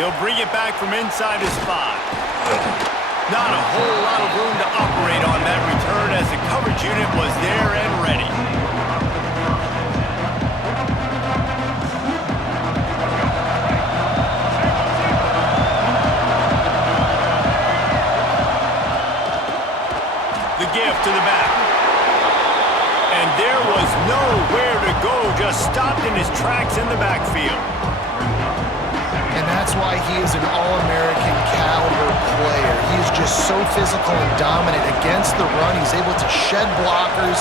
He'll bring it back from inside his 5. Not a whole lot of room to operate on that return as the coverage unit was there and ready. The give to the back. And there was nowhere to go, just stopped in his tracks in the backfield. And that's why he is an All-American caliber player. He is just so physical and dominant against the run. He's able to shed blockers,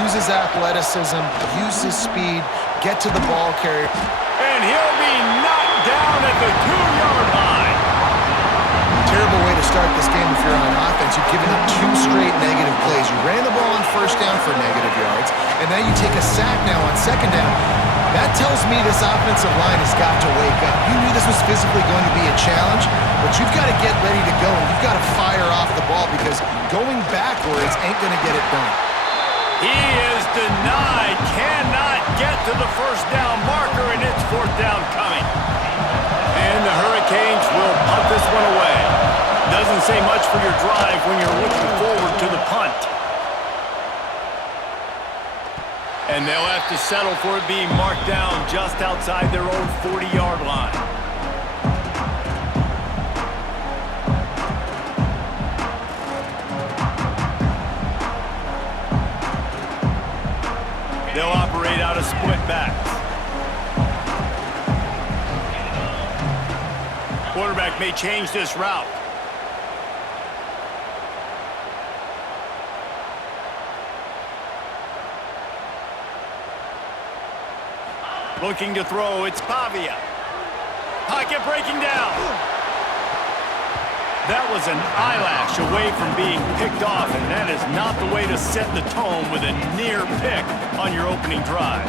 use his athleticism, use his speed, get to the ball carrier. And he'll be knocked down at the 2-yard line. Terrible way to start this game if you're on offense. You've given up 2 straight negative plays. You ran the ball on first down for negative yards, and now you take a sack now on second down. That tells me this offensive line has got to wake up. You knew this was physically going to be a challenge, but you've got to get ready to go, and you've got to fire off the ball because going backwards ain't going to get it done. He is denied, cannot get to the first down marker, and it's 4th down coming. And the Hurricanes will punt this one away. Doesn't say much for your drive when you're looking forward to the punt. And they'll have to settle for it being marked down just outside their own 40-yard line. They'll operate out of split backs. Quarterback may change this route. Looking to throw, it's Pavia. Pocket breaking down. That was an eyelash away from being picked off, and that is not the way to set the tone with a near pick on your opening drive.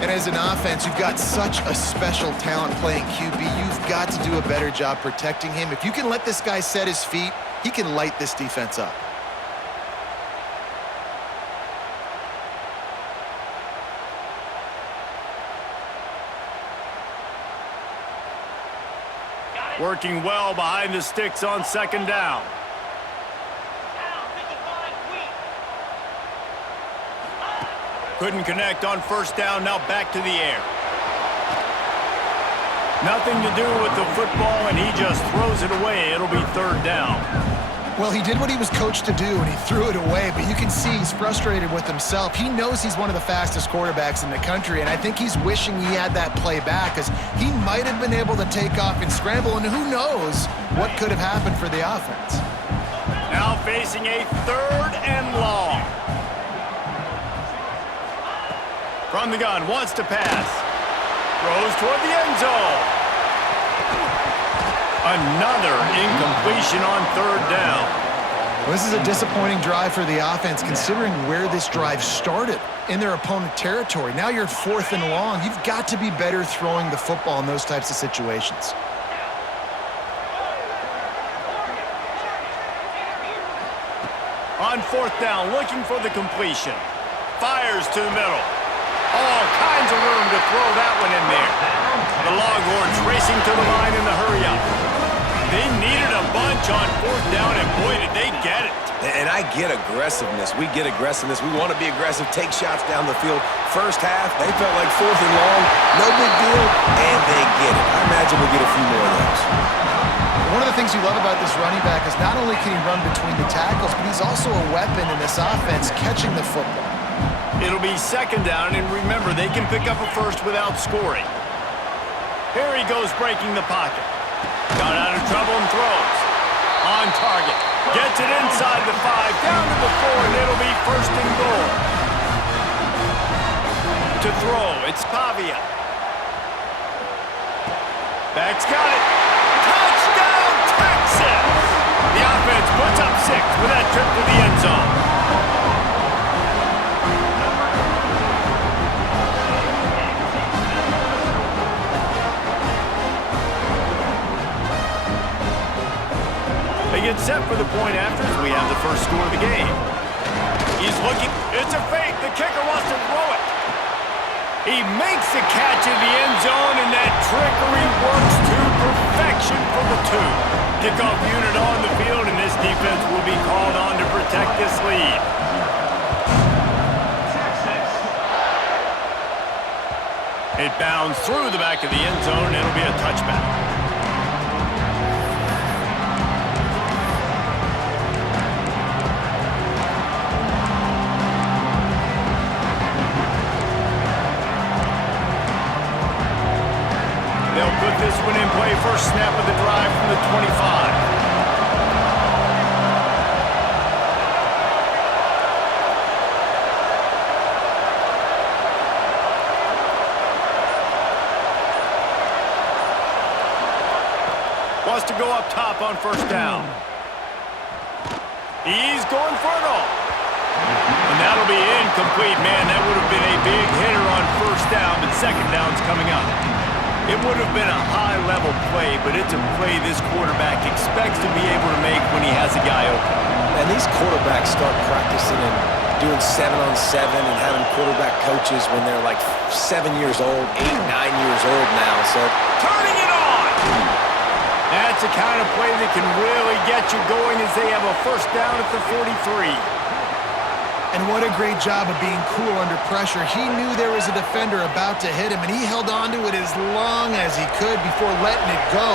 And as an offense, you've got such a special talent playing QB. You've got to do a better job protecting him. If you can let this guy set his feet, he can light this defense up. Working well behind the sticks on second down. Couldn't connect on first down, now back to the air. Nothing to do with the football, and he just throws it away. It'll be 3rd down. Well, he did what he was coached to do, and he threw it away, but you can see he's frustrated with himself. He knows he's one of the fastest quarterbacks in the country, and I think he's wishing he had that play back, because he might have been able to take off and scramble, and who knows what could have happened for the offense. Now facing a 3rd and long. From the gun, wants to pass. Throws toward the end zone. Another incompletion on 3rd down. Well, this is a disappointing drive for the offense considering where this drive started in their opponent territory. Now you're at 4th and long. You've got to be better throwing the football in those types of situations. On 4th down, looking for the completion. Fires to the middle. All kinds of room to throw that one in there. The Longhorns racing to the line in the hurry-up. They needed a bunch on 4th down, and boy, did they get it. And I get aggressiveness. We get aggressiveness. We want to be aggressive, take shots down the field. First half, they felt like 4th and long, no big deal, and they get it. I imagine we'll get a few more of those. One of the things you love about this running back is not only can he run between the tackles, but he's also a weapon in this offense catching the football. It'll be 2nd down, and remember, they can pick up a first without scoring. Here he goes breaking the pocket. Got out of trouble and throws. On target. Gets it inside the 5, down to the 4, and it'll be 1st and goal. To throw, it's Pavia. Back's got it. Touchdown, Texas! The offense puts up 6 with that trip to the end zone. They get set for the point after as we have the first score of the game. He's looking. It's a fake. The kicker wants to throw it. He makes the catch in the end zone, and that trickery works to perfection. Kickoff unit on the field, and this defense will be called on to protect this lead. It bounds through the back of the end zone, and it'll be a touchback. They'll put this one in play. First snap of the drive from the 25. Wants to go up top on first down. He's going for it all. And that'll be incomplete. Man, that would have been a big hitter on first down, but second down's coming up. It would have been a high-level play, but it's a play this quarterback expects to be able to make when he has a guy open. And these quarterbacks start practicing and doing 7-on-7 and having quarterback coaches when they're like 7 years old, 8, 9 years old now. So turning it on! That's the kind of play that can really get you going as they have a first down at the 43. And what a great job of being cool under pressure. He knew there was a defender about to hit him, and he held on to it as long as he could before letting it go.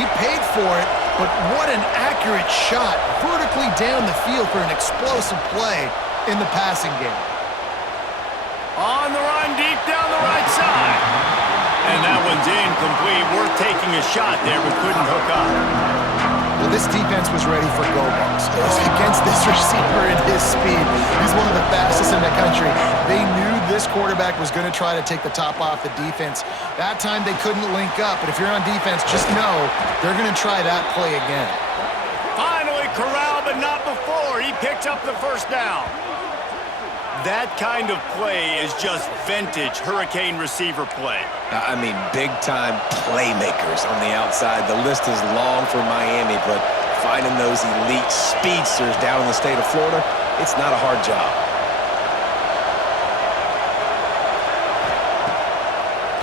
He paid for it, but what an accurate shot vertically down the field for an explosive play in the passing game. On the run, deep down the right side. And that one's incomplete. Worth taking a shot there, but couldn't hook up. Well, this defense was ready for go balls. Against this receiver and his speed, he's one of the fastest in the country. They knew this quarterback was going to try to take the top off the defense. That time they couldn't link up, but if you're on defense, just know they're going to try that play again. Finally corralled, but not before. He picks up the first down. That kind of play is just vintage Hurricane receiver play. I mean, big-time playmakers on the outside. The list is long for Miami, but finding those elite speedsters down in the state of Florida, it's not a hard job.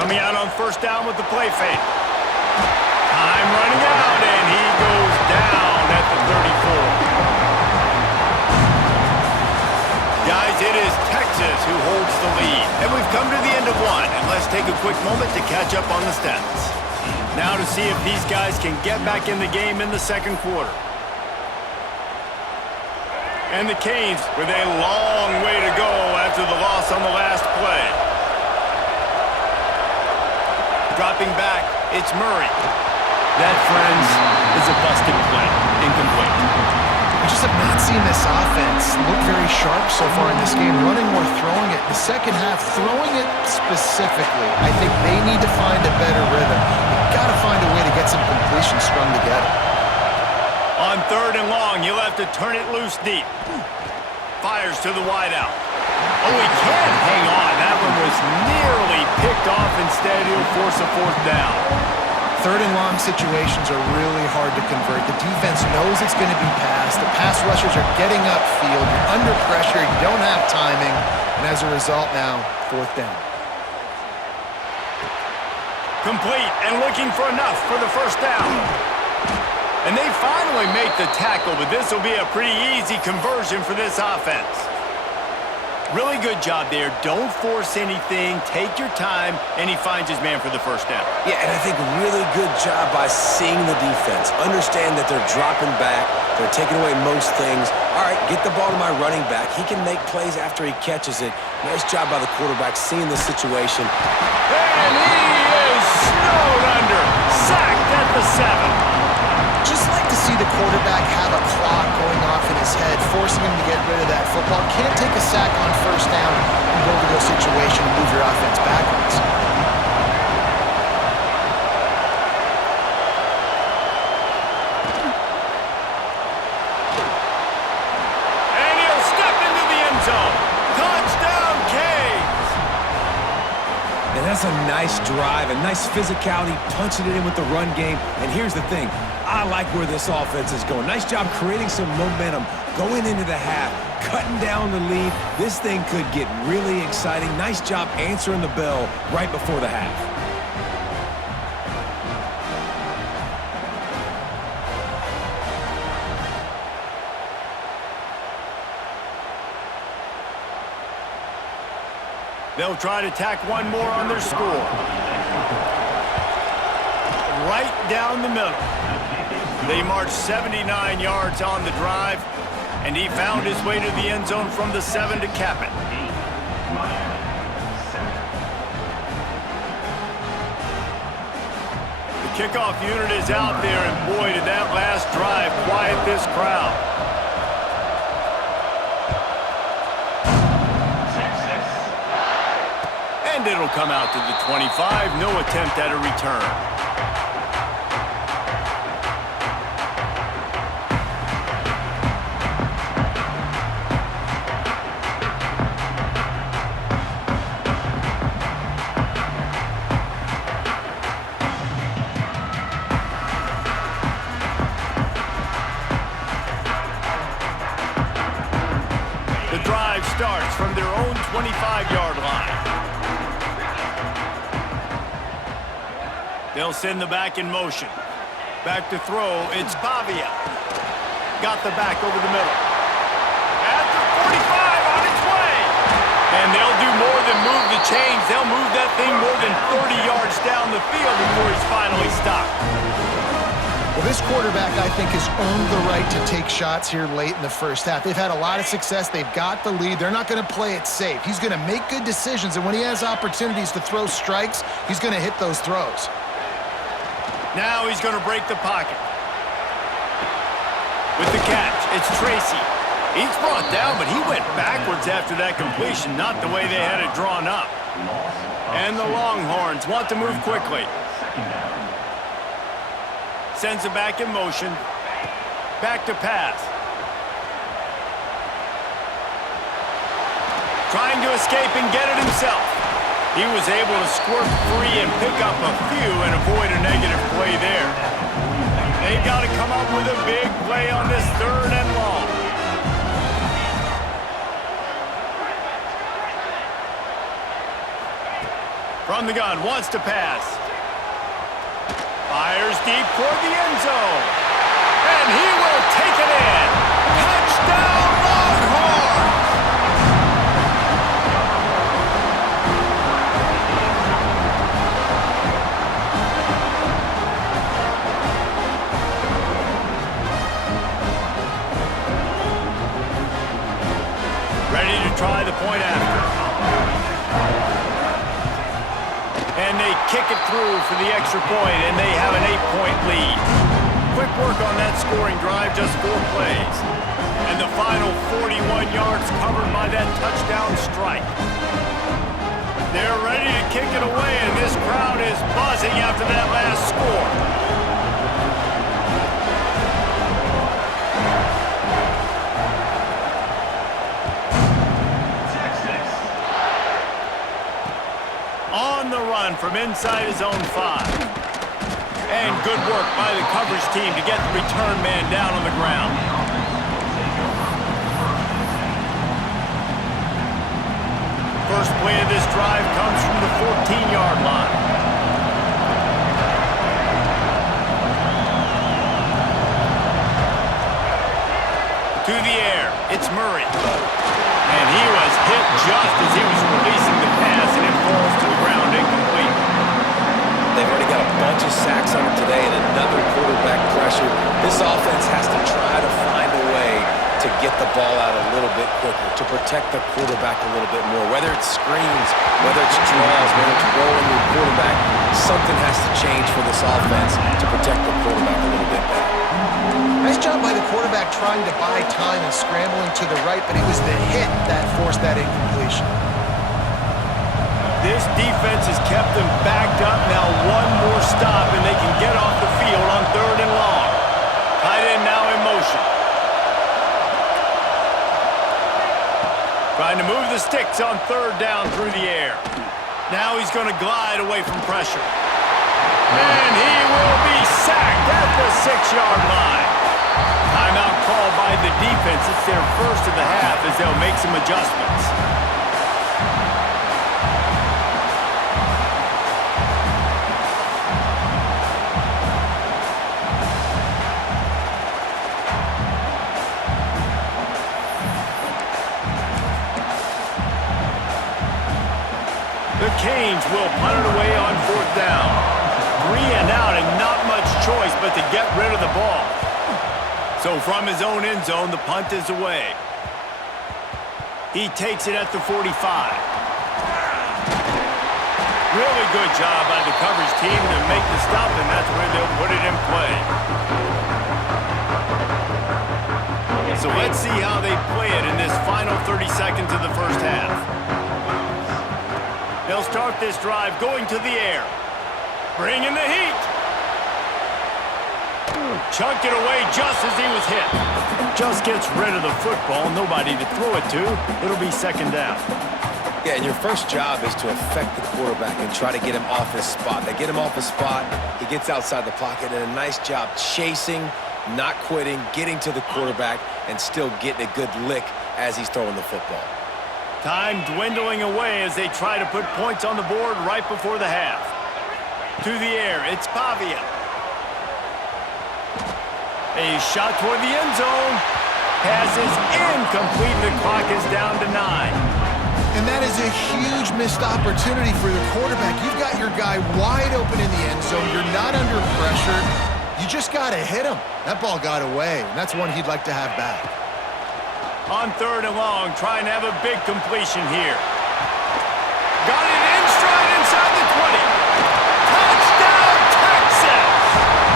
Coming out on first down with the play fake. Time running out, and he goes down at the 34. Guys, it is Texas who holds the lead. And we've come to the end of one, and let's take a quick moment to catch up on the stats. Now to see if these guys can get back in the game in the second quarter. And the Canes with a long way to go after the loss on the last play. Dropping back, it's Murray. That, friends, is a busted play. Incomplete. We just have not seen this offense look very sharp so far in this game, running or throwing it. The second half, throwing it specifically, I think they need to find a better rhythm. You've got to find a way to get some completions strung together. On third and long, you'll have to turn it loose deep. Fires to the wideout. Oh, he can't hang on. That one was nearly picked off. Instead, he'll force a fourth down. Third and long situations are really hard to convert. The defense knows it's going to be passed. The pass rushers are getting upfield. You're under pressure. You don't have timing. And as a result now, fourth down. Complete and looking for enough for the first down. And they finally make the tackle, but this will be a pretty easy conversion for this offense. Really good job there. Don't force anything. Take your time, and he finds his man for the first down. Yeah, and I think really good job by seeing the defense. Understand that they're dropping back. They're taking away most things. All right, get the ball to my running back. He can make plays after he catches it. Nice job by the quarterback seeing the situation. And he is snowed under. Sacked at the 7. Just like to see the quarterback have a clock going off in his head, forcing him to get rid of that football. Can't take a sack on first down and go to the situation and move your offense backwards. And he'll step into the end zone. Touchdown, Canes! And that's a nice drive, a nice physicality, punching it in with the run game. And here's the thing. I like where this offense is going. Nice job creating some momentum going into the half, cutting down the lead. This thing could get really exciting. Nice job answering the bell right before the half. They'll try to tack one more on their score. Right down the middle. They marched 79 yards on the drive, and he found his way to the end zone from the 7 to cap it. The kickoff unit is out there, and boy, did that last drive quiet this crowd. And it'll come out to the 25. No attempt at a return. The drive starts from their own 25-yard line. They'll send the back in motion. Back to throw, it's Pavia. Got the back over the middle. At the 45, on its way. And they'll do more than move the chains. They'll move that thing more than 30 yards down the field before he's finally stopped. Well, this quarterback, I think, has earned the right to take shots here late in the first half. They've had a lot of success. They've got the lead. They're not going to play it safe. He's going to make good decisions, and when he has opportunities to throw strikes, he's going to hit those throws. Now he's going to break the pocket. With the catch, it's Tracy. He's brought down, but he went backwards after that completion, not the way they had it drawn up. And the Longhorns want to move quickly. Sends it back in motion. Back to pass. Trying to escape and get it himself. He was able to squirt free and pick up a few and avoid a negative play there. They got to come up with a big play on this 3rd and long. From the gun, wants to pass. Fires deep toward the end zone. And he will take it in. Touchdown, Longhorns! Ready to try the point after. And they kick it through for the extra point, and they have an 8-point lead. Quick work on that scoring drive, just 4 plays. And the final 41 yards covered by that touchdown strike. They're ready to kick it away, and this crowd is buzzing after that last score. On the run from inside his own 5. And good work by the coverage team to get the return man down on the ground. First play of this drive comes from the 14-yard line. To the air, it's Murray. And he was hit just as he was releasing the pass, and it falls to the ground incomplete. They've already got a bunch of sacks on him today and another quarterback pressure. This offense has to try to find a way to get the ball out a little bit quicker, to protect the quarterback a little bit more. Whether it's screens, whether it's draws, whether it's rolling your quarterback, something has to change for this offense to protect the quarterback a little bit better. Nice job by the quarterback trying to buy time and scrambling to the right, but it was the hit that forced that incompletion. This defense has kept them backed up. Now one more stop, and they can get off the field on 3rd and long. Tight end now in motion. Trying to move the sticks on 3rd down through the air. Now he's going to glide away from pressure. And he will be sacked at the 6-yard line. Timeout called by the defense. It's their first of the half as they'll make some adjustments. Canes will punt it away on 4th down. 3 and out and not much choice but to get rid of the ball. So from his own end zone, the punt is away. He takes it at the 45. Really good job by the coverage team to make the stop, and that's where they'll put it in play. So let's see how they play it in this final 30 seconds of the first half. They'll start this drive going to the air. Bringing the heat. Chunked it away just as he was hit. Just gets rid of the football. Nobody to throw it to. It'll be 2nd down. Yeah, and your first job is to affect the quarterback and try to get him off his spot. They get him off his spot, he gets outside the pocket, and a nice job chasing, not quitting, getting to the quarterback, and still getting a good lick as he's throwing the football. Time dwindling away as they try to put points on the board right before the half. To the air, it's Pavia. A shot toward the end zone. Pass is incomplete. The clock is down to 9. And that is a huge missed opportunity for the quarterback. You've got your guy wide open in the end zone. You're not under pressure. You just got to hit him. That ball got away, and that's one he'd like to have back. On 3rd and long, trying to have a big completion here. Got it in stride inside the 20. Touchdown, Texas!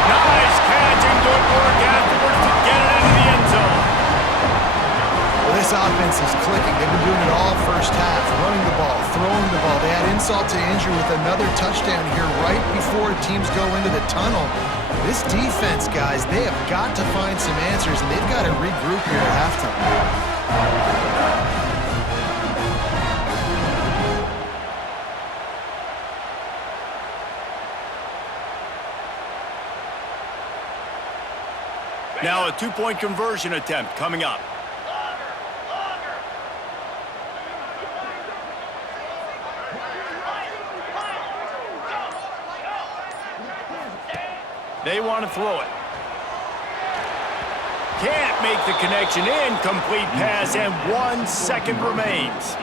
Nice catch and good work afterwards to get it into the end zone. Well, this offense is clicking. They've been doing it all first half, running the ball, throwing the ball. They had insult to injury with another touchdown here right before teams go into the tunnel. This defense, guys, they have got to find some answers, and they've got to regroup here at halftime. Now a 2-point conversion attempt coming up. They want to throw it. Can't make the connection. Incomplete pass, and 1 second remains.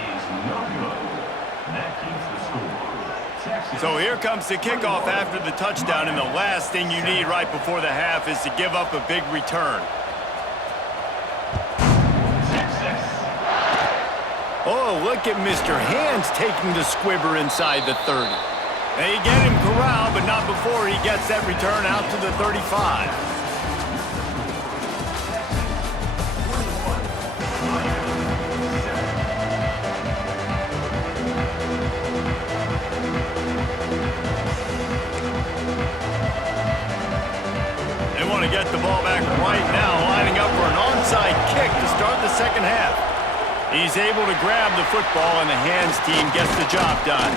So here comes the kickoff after the touchdown, and the last thing you need right before the half is to give up a big return. Oh, look at Mr. Hands taking the squibber inside the 30. They get him corralled, but not before he gets that return out to the 35. They want to get the ball back right now, lining up for an onside kick to start the second half. He's able to grab the football, and the Hands team gets the job done.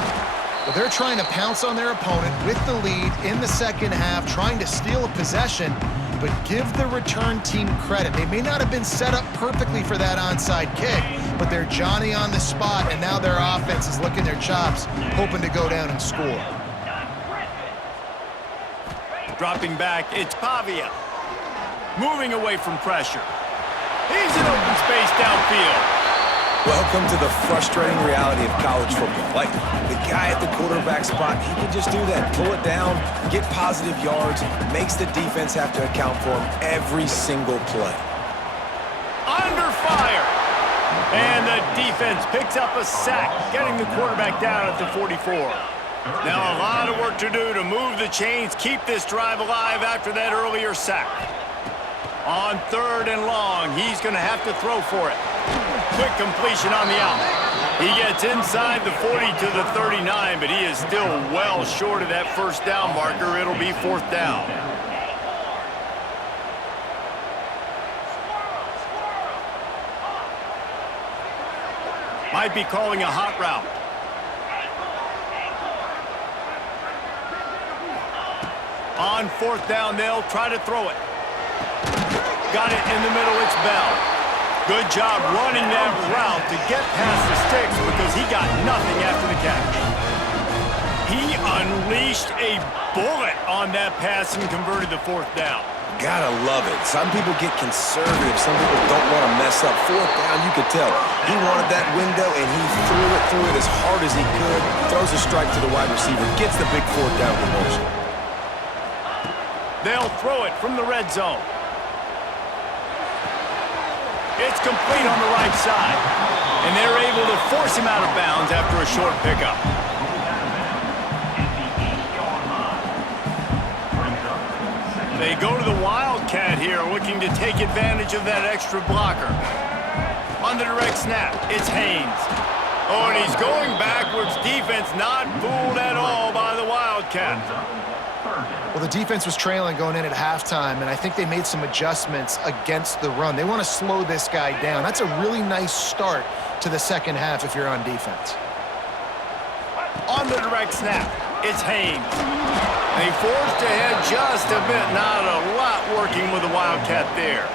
Well, they're trying to pounce on their opponent with the lead in the second half, trying to steal a possession, but give the return team credit. They may not have been set up perfectly for that onside kick, but they're Johnny on the spot, and now their offense is licking their chops, hoping to go down and score. Dropping back, it's Pavia. Moving away from pressure. He's in open space downfield. Welcome to the frustrating reality of college football. Like, the guy at the quarterback spot, he can just do that. Pull it down, get positive yards, makes the defense have to account for him every single play. Under fire! And the defense picks up a sack, getting the quarterback down at the 44. Now a lot of work to do to move the chains, keep this drive alive after that earlier sack. On 3rd and long, he's going to have to throw for it. Quick completion on the out. He gets inside the 40 to the 39, but he is still well short of that first down marker. It'll be 4th down. Might be calling a hot route. On 4th down, they'll try to throw it. Got it in the middle, it's Bell. Good job running that route to get past the sticks because he got nothing after the catch. He unleashed a bullet on that pass and converted the 4th down. Gotta love it. Some people get conservative. Some people don't want to mess up. Fourth down, you could tell. He wanted that window, and he threw it as hard as he could. Throws a strike to the wide receiver. Gets the big fourth down conversion. They'll throw it from the red zone. It's complete on the right side. And they're able to force him out of bounds after a short pickup. They go to the Wildcat here, looking to take advantage of that extra blocker. On the direct snap, it's Haynes. Oh, and he's going backwards. Defense not fooled at all by the Wildcat. Well, the defense was trailing going in at halftime, and I think they made some adjustments against the run. They want to slow this guy down. That's a really nice start to the second half if you're on defense. On the direct snap, it's Haynes. They forced ahead just a bit. Not a lot working with the Wildcat there.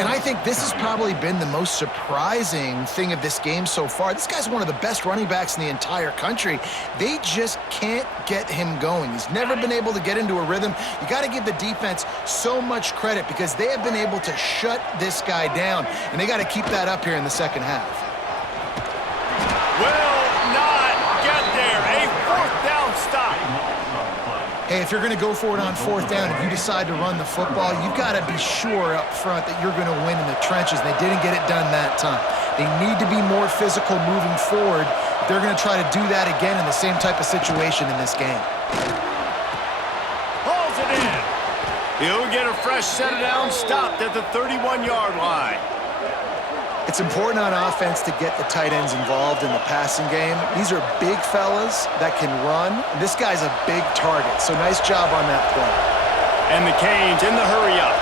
And I think this has probably been the most surprising thing of this game so far. This guy's one of the best running backs in the entire country. They just can't get him going. He's never been able to get into a rhythm. You got to give the defense so much credit because they have been able to shut this guy down, and they got to keep that up here in the second half. Will not get there. A fourth down stop. Hey, if you're going to go for it on fourth down, if you decide to run the football, you've got to be sure up front that you're going to win in the trenches. They didn't get it done that time. They need to be more physical moving forward. They're going to try to do that again in the same type of situation in this game. Hauls it in. He'll get a fresh set of downs stopped at the 31-yard line. It's important on offense to get the tight ends involved in the passing game. These are big fellas that can run. This guy's a big target, so nice job on that play. And the Canes in the hurry-up.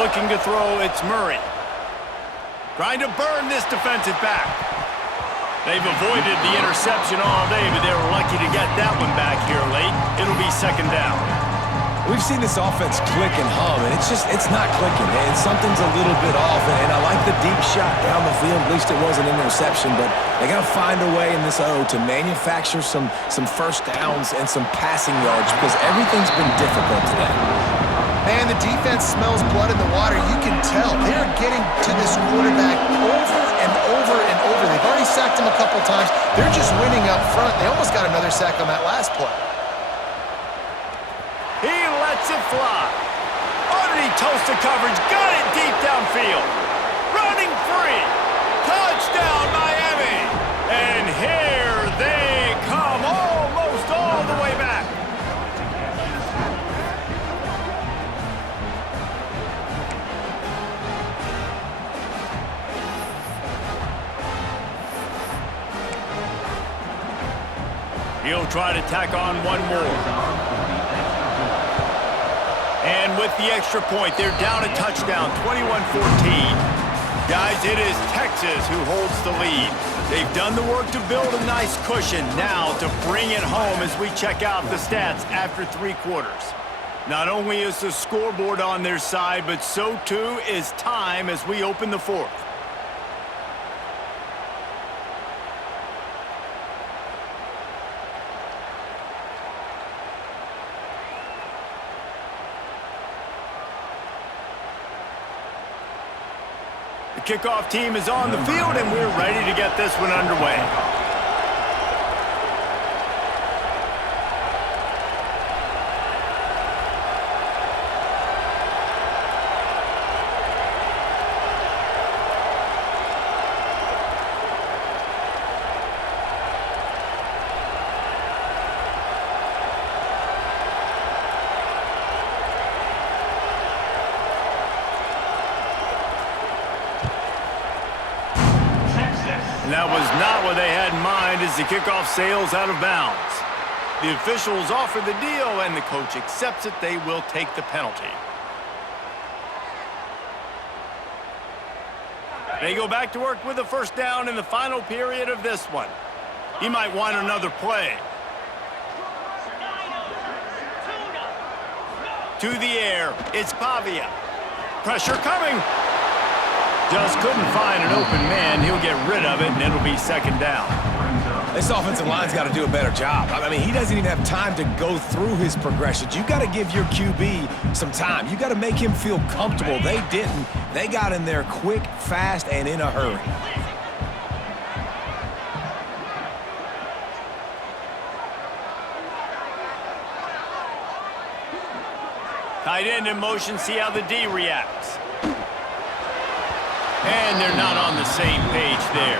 Looking to throw, it's Murray. Trying to burn this defensive back. They've avoided the interception all day, but they were lucky to get that one back here late. It'll be second down. We've seen this offense click and hum, and it's not clicking, and something's a little bit off. And I like the deep shot down the field. At least it wasn't an interception, but they got to find a way in this O to manufacture some first downs and some passing yards because everything's been difficult today. Man, the defense smells blood in the water. You can tell. They're getting to this quarterback over and over and over. They've already sacked him a couple times. They're just winning up front. They almost got another sack on that last play. He lets it fly. Underneath toasted coverage. Got it deep downfield. Running free. Touchdown, Miami. And here they come almost all the way back. He'll try to tack on one more. And with the extra point, they're down a touchdown, 21-14. Guys, it is Texas who holds the lead. They've done the work to build a nice cushion. Now to bring it home as we check out the stats after 3 quarters. Not only is the scoreboard on their side, but so too is time as we open the fourth. The kickoff team is on the field, and we're ready to get this one underway. And that was not what they had in mind as the kickoff sails out of bounds. The officials offer the deal, and the coach accepts it. They will take the penalty. They go back to work with a first down in the final period of this one. He might want another play. to the air. It's Pavia. Pressure coming. Just couldn't find an open man. He'll get rid of it, and it'll be second down. This offensive line's got to do a better job. I mean, he doesn't even have time to go through his progressions. You got to give your QB some time. You got to make him feel comfortable. They didn't. They got in there quick, fast, and in a hurry. Tight end in motion, see how the D reacts. And they're not on the same page there.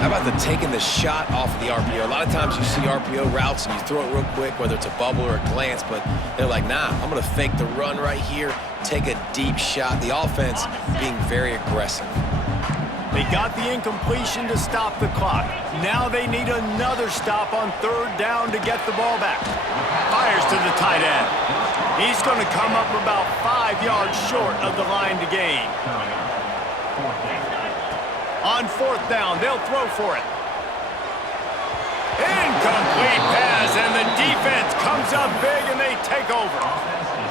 How about the taking the shot off of the RPO? A lot of times you see RPO routes and you throw it real quick, whether it's a bubble or a glance, but they're like, nah, I'm going to fake the run right here, take a deep shot. The offense being very aggressive. They got the incompletion to stop the clock. Now they need another stop on third down to get the ball back. Fires to the tight end. He's going to come up about 5 yards short of the line to gain. On fourth down, they'll throw for it. Incomplete pass, and the defense comes up big, and they take over.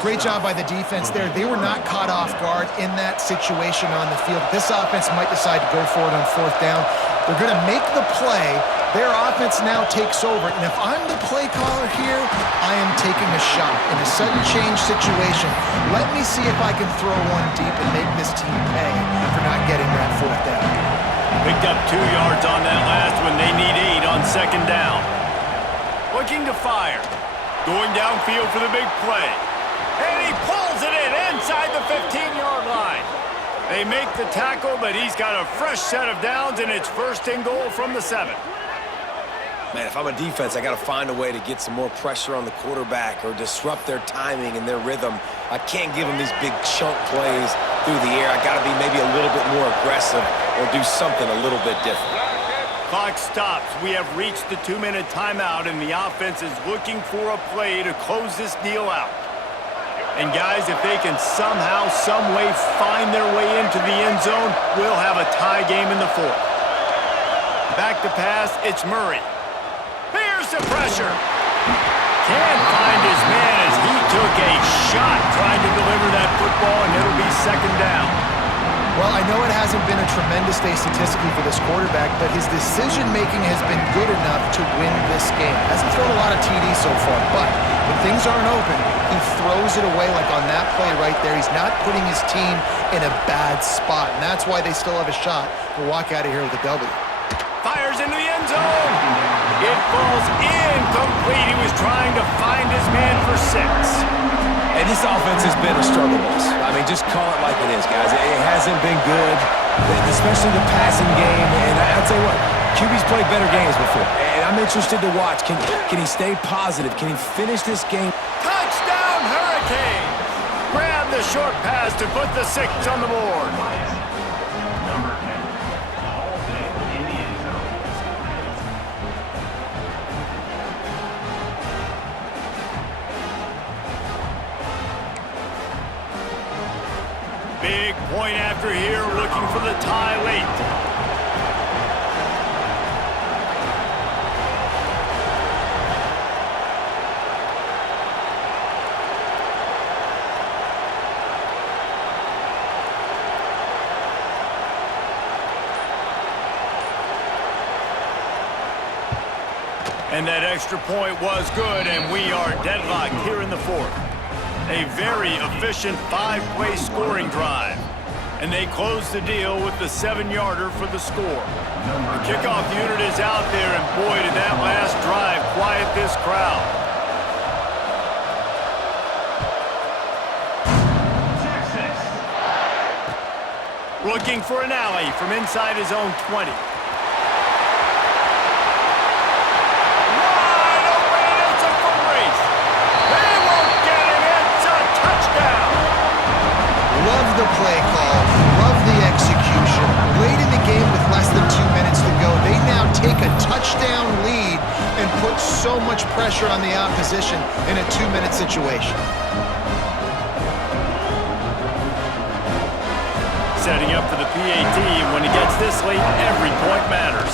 Great job by the defense there. They were not caught off guard in that situation on the field. This offense might decide to go for it on fourth down. They're going to make the play. Their offense now takes over. And if I'm the play caller here, I am taking a shot. In a sudden change situation, let me see if I can throw one deep and make this team pay for not getting that fourth down. Picked up 2 yards on that last one. They need 8 on second down. Looking to fire. Going downfield for the big play. And he pulls it in inside the 15-yard line. They make the tackle, but he's got a fresh set of downs, and it's first and goal from the 7. Man, if I'm a defense, I got to find a way to get some more pressure on the quarterback or disrupt their timing and their rhythm. I can't give them these big chunk plays through the air. I got to be maybe a little bit more aggressive or do something a little bit different. Clock stops. We have reached the 2-minute timeout, and the offense is looking for a play to close this deal out. And guys, if they can somehow, some way find their way into the end zone, we'll have a tie game in the fourth. Back to pass, it's Murray. Here's the pressure. Can't find his man as he took a shot trying to deliver that football, and it'll be second down. Well, I know it hasn't been a tremendous day statistically for this quarterback, but his decision-making has been good enough to win this game. Hasn't thrown a lot of TDs so far, but when things aren't open, he throws it away like on that play right there. He's not putting his team in a bad spot, and that's why they still have a shot to walk out of here with a W. Fires into the end zone. It falls incomplete. He was trying to find his man for 6. And this offense has been a struggle bus. I mean, just call it like it is, guys. It hasn't been good, especially the passing game. And I'll tell you what, QB's played better games before. And I'm interested to watch. Can he stay positive? Can he finish this game? Touchdown, Hurricane! Grab the short pass to put the 6 on the board. Big point after here, looking for the tie late. And that extra point was good, and we are deadlocked here in the fourth. A very efficient 5-play scoring drive. And they close the deal with the 7-yarder for the score. The kickoff unit is out there, and boy, did that last drive quiet this crowd. Looking for an alley from inside his own 20. Love the play call, love the execution. Late in the game with less than 2 minutes to go, they now take a touchdown lead and put so much pressure on the opposition in a 2-minute situation. Setting up for the PAT, and when he gets this late, every point matters.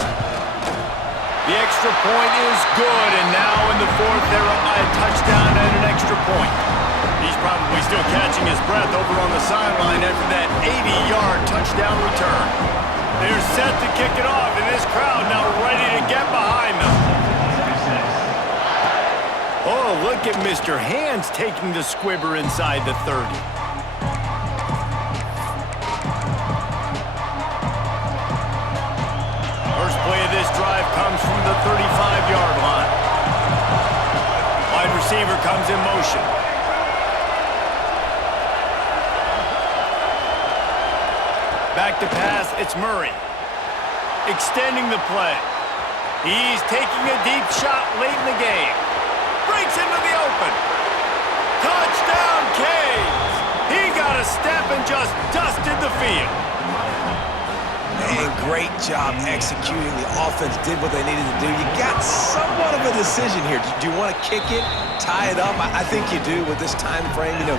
The extra point is good, and now in the fourth, they're up by a touchdown and an extra point. He's probably still catching his breath over on the sideline after that 80-yard touchdown return. They're set to kick it off, and this crowd now ready to get behind them. Oh, look at Mr. Hands taking the squibber inside the 30. First play of this drive comes from the 35-yard line. Wide receiver comes in motion. Back to pass, it's Murray. Extending the play. He's taking a deep shot late in the game. Breaks into the open. Touchdown, Canes! He got a step and just dusted the field. And great job executing. The offense did what they needed to do. You got somewhat of a decision here. Do you want to kick it, tie it up? I think you do with this time frame. 1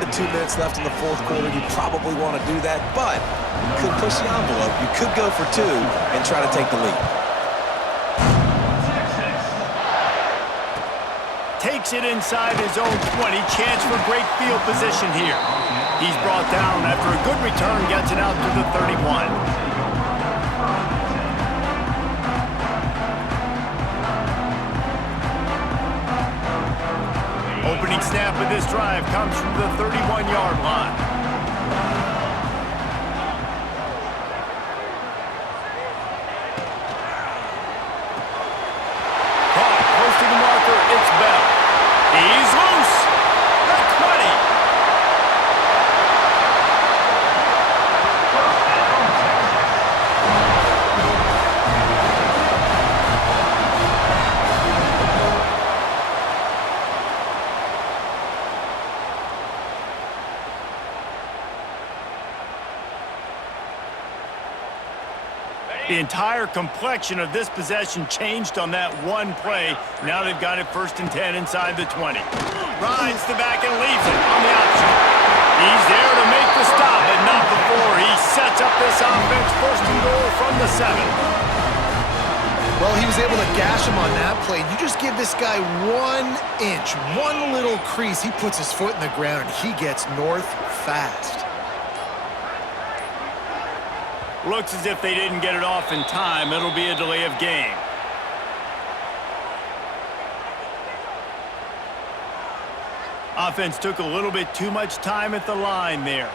to 2 minutes left in the fourth quarter. You probably want to do that, but you could push the envelope. You could go for 2 and try to take the lead. Takes it inside his own 20. Chance for great field position here. He's brought down after a good return, gets it out to the 31. Opening snap of this drive comes from the 31-yard line. Caught, posting the marker, it's Bell. He's loose. The 20. The entire complexion of this possession changed on that one play. Now they've got it 1st and 10 inside the 20. Rides the back and leaves it on the option. He's there to make the stop, but not before he sets up this offense 1st and goal from the 7. Well, he was able to gash him on that play. You just give this guy 1 inch, one little crease. He puts his foot in the ground, and he gets north fast. Looks as if they didn't get it off in time. It'll be a delay of game. Offense took a little bit too much time at the line there.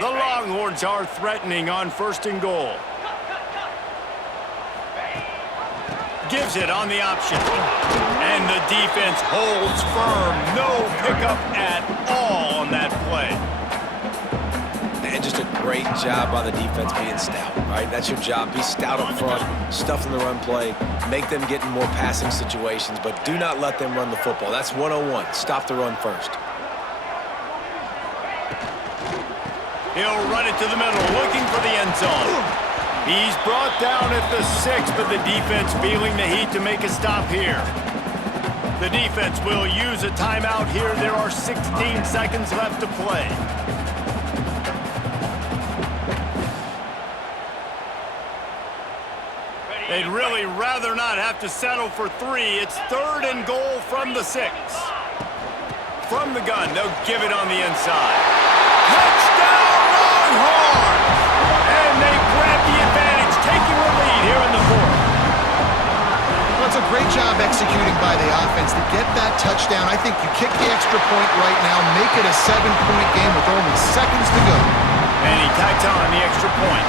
The Longhorns are threatening on 1st and goal. Gives it on the option. And the defense holds firm. No pickup at all on that play. And just a great job by the defense being stout, right? That's your job. Be stout up front, stuff in the run play, make them get in more passing situations, but do not let them run the football. That's 101. Stop the run first. He'll run it to the middle, looking for the end zone. He's brought down at the 6, but the defense feeling the heat to make a stop here. The defense will use a timeout here. There are 16 seconds left to play. They'd really rather not have to settle for 3. It's 3rd and goal from the 6. From the gun, they'll give it on the inside. Touchdown, Longhorns! And they grab the advantage, taking the lead here in the 4th. Well, it's a great job executing by the offense to get that touchdown. I think you kick the extra point right now, make it a 7-point game with only seconds to go. And he tacks on the extra point.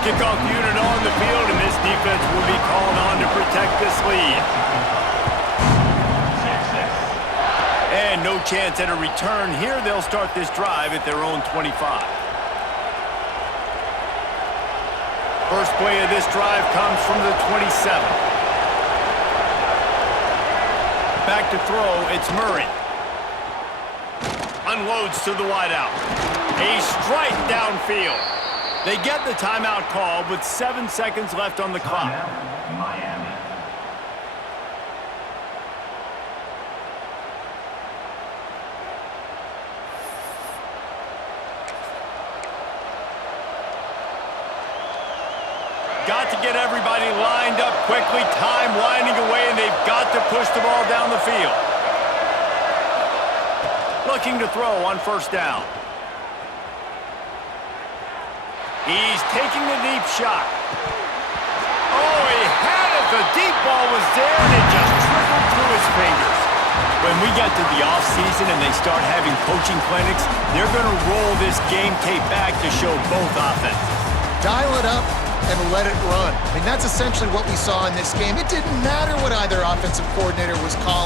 Kickoff unit on the field, and this defense will be called on to protect this lead. And no chance at a return here. They'll start this drive at their own 25. First play of this drive comes from the 27. Back to throw, it's Murray. Unloads to the wideout. A strike downfield. They get the timeout call with 7 seconds left on the clock. Miami. got to get everybody lined up quickly, time winding away, and they've got to push the ball down the field. Looking to throw on first down. He's taking the deep shot. Oh, he had it. The deep ball was there, and it just trickled through his fingers. When we get to the offseason and they start having coaching clinics, they're going to roll this game tape back to show both offenses. Dial it up and let it run. I mean, that's essentially what we saw in this game. It didn't matter what either offensive coordinator was calling.